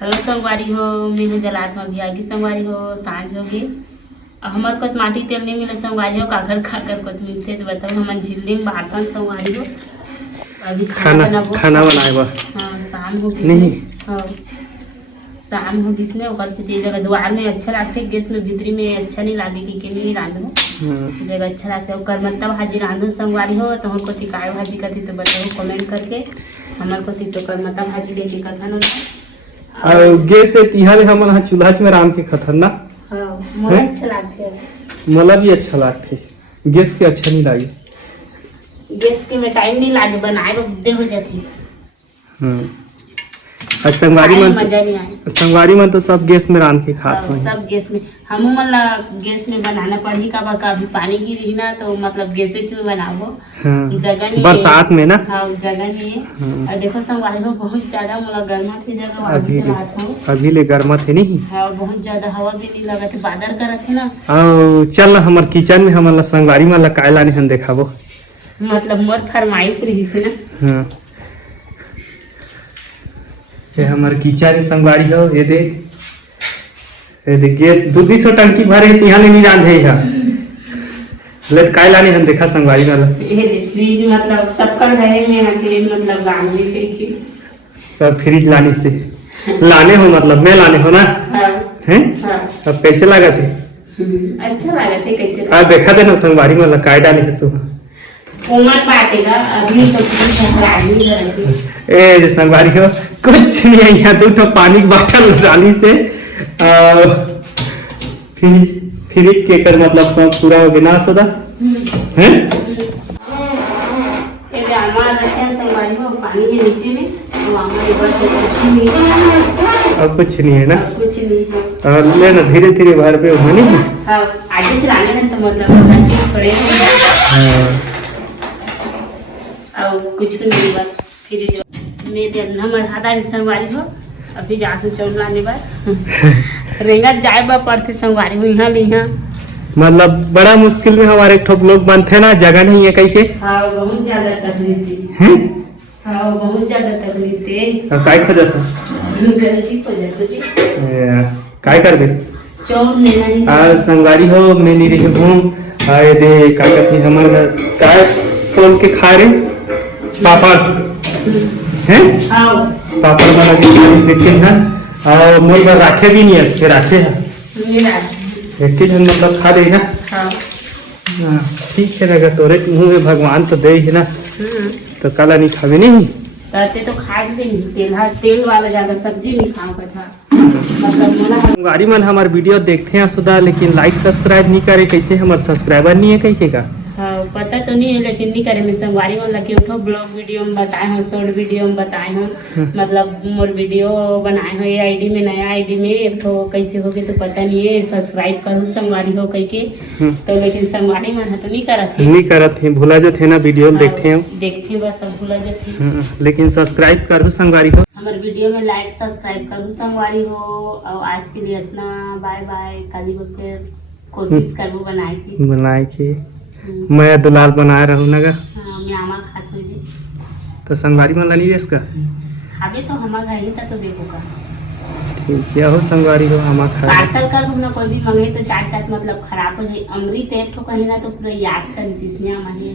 Hello संगवारी हो, मैं जलात में भी संगवारी हो, सांझ होगी हमार को माटी तेल नहीं मिले संगवारी हो, काकर खाकर को मिलते तो बताओ हम झिल्ली में बाहर संगवारी हो। अभी खाना बनाए बा हाँ शाम हो नहीं हाँ शाम हो गई ने ओकर से जगह द्वार में अच्छा लगते गैस में भीतरी में अच्छा नहीं लगे कि नहीं रांधो जगह अच्छा लगता है ओकर मतलब भाजी रांधो संगवारी हो तो हमको काय भाजी करती तो बताओ कमेंट करके हमार को तो कर मतलब भाजी लेके कथन होता और गैस से तिहारे हम चूल्हा में रांध के खतन ना हां मोला अच्छा लगते मला भी अच्छा लगते गैस के अच्छा नहीं लगे गैस के में टाइम नहीं लागे बनाए दे हो जाती संगवारी में तो सब गैस में रांध के खाते हैं सब गैस में हम मतलब गैस में बनाना पड़ी का कभी पानी गिरी ना तो मतलब गैसे में बनाओ जगह नहीं बरसात में ना हाँ जगह नहीं है और देखो संगवारी में बहुत ज्यादा मतलब गर्मा थे जगह अभी ले गर्मा थे नहीं हाँ बहुत ज्यादा हवा भी नहीं लगा थे बादल कर रखे ना चल हमार किचन में हमारा संगवारी में काय लाने हम देखाबो मतलब मोर फरमाइश रही से ना हाँ ये हमार किचन संगवारी हो ये दे गैस दूधी तो टंकी भरे तिहा नहीं रांधे है लेट काय लाने हम देखा संगवारी वाला ये फ्रिज मतलब सबका रहे में आके मतलब गांधी के तो फ्रिज लाने से लाने हो मतलब मैं लाने हो ना हैं अब कैसे लगा थे अच्छा लगा थे कैसे आज देखा थे ना संगवारी वाला काय डाले है सुबह कोमल बातेगा अभी तो घबराई है ए संगवारी हो कुछ नहीं है यहाँ दो पानी की बोतल डाली से फ्रिज के कर मतलब सब पूरा हो गया सदा हैं ये हमारा रखा संगवारी हो पानी के नीचे में तो हमारे बस कुछ नहीं अब कुछ नहीं है ना कुछ नहीं और लेना धीरे धीरे भर पे हो नहीं आगे चलाने में तो मतलब खड़े और कुछ भी नहीं बस फिर मेरे नंबर हादा संगवारी हो अभी जाके चौल लाने बाद रेंगा जाए बा पड़ते संगवारी हो यहाँ लिया मतलब बड़ा मुश्किल में हमारे एक ठोक लोग बनते ना जगह नहीं है कहीं के हाँ बहुत ज्यादा तकलीफ है हाँ बहुत ज्यादा तकलीफ है काय खो जाता गलती हो जाती जी काय कर दे चौल लेना ही आज संगवारी हो मैं नहीं रही हूँ आए दे का कहती हमारे काय तोल के खा रहे पापड़ हैं पापड़ वाला भी सेके हैं और मोर बार राखे भी नहीं है इसके राखे हैं एक ही जन मतलब खा देगा हाँ ठीक है ना तोरे मुँह में भगवान तो दे ही ना तो काला नहीं खावे नहीं कहते तो खास भी तेल वाला ज्यादा सब्जी नहीं खाओ का था मतलब गाड़ी मन हमारे वीडियो देखते हैं सुधा लेकिन लाइक सब्सक्राइब नहीं करे कैसे हमारे सब्सक्राइबर नहीं है कहीं का हाँ पता तो नहीं है लेकिन नहीं करे मैं संगवारी में लगे उठो ब्लॉग वीडियो में बताए हो शॉर्ट वीडियो में बताए हो मतलब मोर वीडियो बनाए हो ये आईडी में नया आईडी में एक तो कैसे हो गए तो पता नहीं है सब्सक्राइब करूँ संगवारी हो कहीं के तो लेकिन संगवारी में तो नहीं करत है भूला जाते ना वीडियो देखते हैं बस सब भूला जाते लेकिन सब्सक्राइब करूँ संगवारी हो हमारे वीडियो में लाइक सब्सक्राइब करूँ संगवारी हो और आज के लिए इतना बाय बाय कल फिर कोशिश करूँ बनाए की मैं दुलाल बनाए रहूँ ना मैं आमा खाती तो संगवारी में नहीं है इसका अभी तो हमारा घर ही था तो देखो का ठीक है हो संगवारी हो हमारा खा पार्सल कर दूँ ना कोई भी मंगे तो चाट चाट मतलब खराब हो जाए अमृत एक तो कहीं ना तो पूरा याद कर इसने हमारे